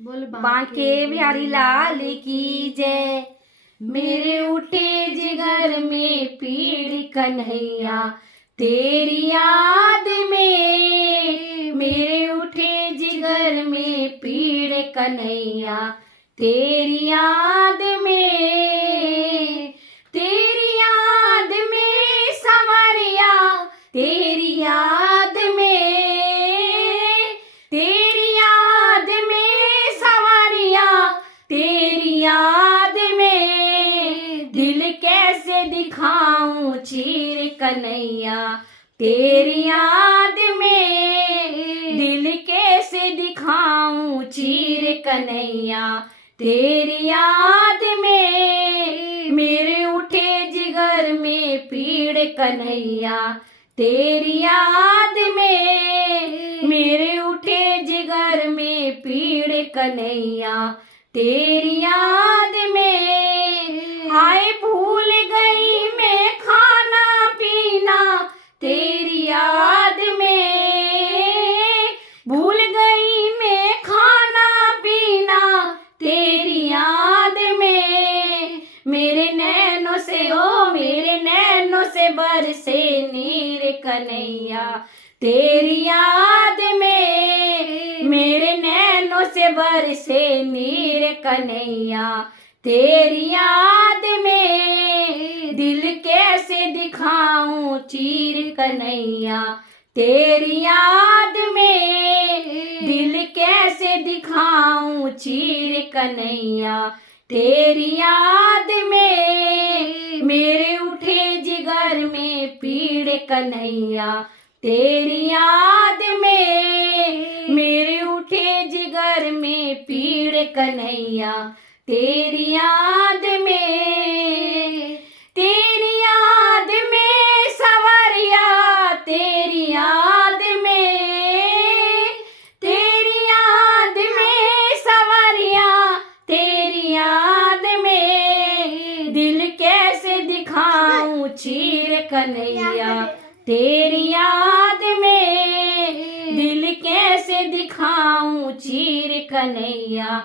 बोल बांके बिहारी लाल की जय। मेरे उठे जिगर में पीड़ कन्हैया तेरी याद में। मेरे उठे जिगर में पीड़ कन्हैया तेरी याद में। तेरी याद में संवरिया तेरी याद में। तेरी याद में संवरिया तेरी याद में। दिल कैसे दिखाऊं चीर कन्हैया तेरी याद में। दिल कैसे दिखाऊं चीर कन्हैया तेरी याद में। मेरे उठे जिगर में पीड़ कन्हैया तेरी याद में। मेरे उठे जिगर में पीड़ कन्हैया तेरी याद में। हाय भूल गई मैं खाना पीना तेरी याद में। भूल गई मैं खाना पीना तेरी याद में। मेरे नैनों से मेरे नैनों से बरसे नीर कन्हैया तेरी याद में। मेरे नैनों से बरसे नीर कन्हैया तेरी याद में। दिल कैसे दिखाऊं चीर कन्हैया तेरी याद में। दिल कैसे दिखाऊं चीर कन्हैया तेरी याद में। मेरे उठे जिगर में पीड़ कन्हैया तेरी याद में। मेरे उठे जिगर में पीड़ कन्हैया तेरी याद में। तेरी याद में संवरिया तेरी याद में। तेरी याद में संवरिया तेरी याद में। दिल कैसे दिखाऊं चीर कन्हैया तेरी याद में। दिल कैसे दिखाऊं चीर कन्हैया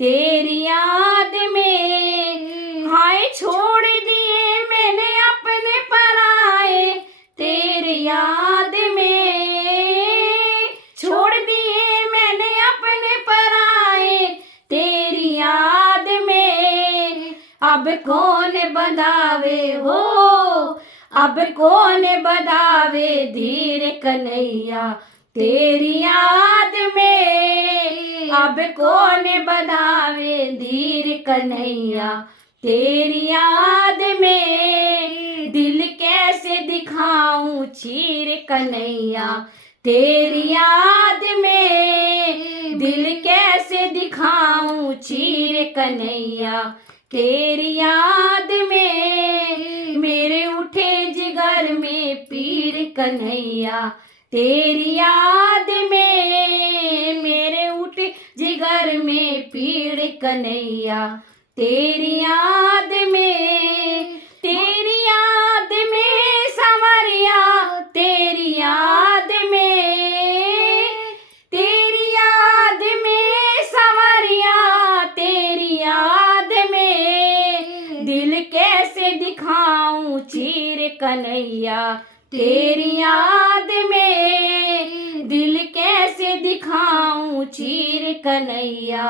तेरी याद में। हाय छोड़ दिए मैंने अपने पराए तेरी याद में। छोड़ दिए मैंने अपने पराए तेरी याद में। अब कौन बंधावे हो अब कौन बंधावे धीर कन्हैया तेरी याद में। अब कौन बंधावे धीर कन्हैया तेरी याद में। दिल कैसे दिखाऊं चीर कन्हैया तेरी याद में। दिल कैसे दिखाऊं चीर कन्हैया तेरी याद में। मेरे उठे जिगर में पीड़ कन्हैया तेरी याद में। मेरे उठे जिगर में पीड़ कन्हैया तेरी याद में। तेरी याद में संवरिया तेरी याद में। तेरी याद में संवरिया तेरी याद में। दिल कैसे दिखाऊं चीर कन्हैया तेरी याद में। दिल कैसे दिखाऊं चीर कन्हैया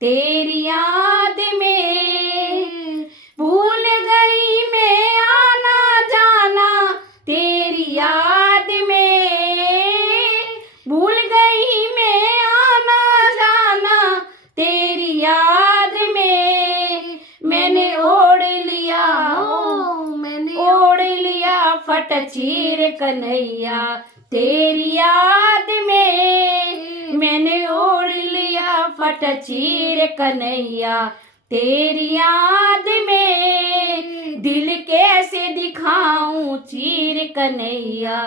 तेरी याद में। भूल गई मैं आना जाना तेरी याद में। भूल गई मैं आना जाना तेरी याद में। मैंने ओढ़ लिया ओढ़ लिया फट चीर कन्हैया तेरी याद में। मैंने ओढ़ लिया फट चीर कन्हैया तेरी याद में। दिल कैसे दिखाऊं चीर कन्हैया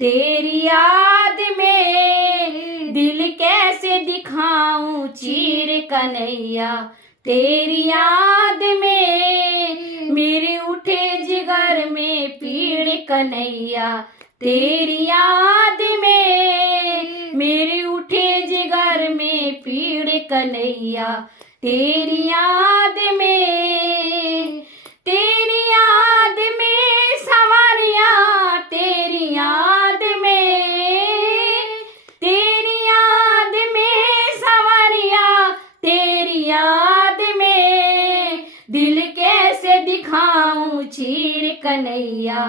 तेरी याद में। दिल कैसे दिखाऊं चीर कन्हैया तेरी याद में। मेरे उठे जिगर में पीड़ कन्हैया तेरी याद में। मेरे उठे जिगर में पीड़ कन्हैया तेरी याद में, तेरी याद में सवारिया, तेरी याद में, तेरी याद में सवारिया, तेरी याद में दिल कैसे दिखाऊं चीर कन्हैया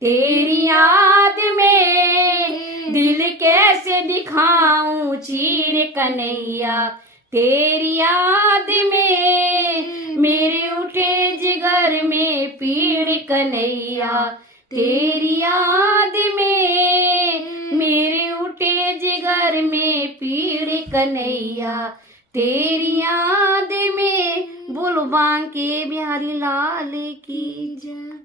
तेरी याद में, दिल कैसे दिखाऊं चीर कन्हैया तेरी याद में, मेरे उठे जिगर में पीड़ कन्हैया तेरी याद में, मेरे उठे जिगर में पीड़ कन्हैया तेरी याद में। बोलो बांके बिहारी लाल की जय।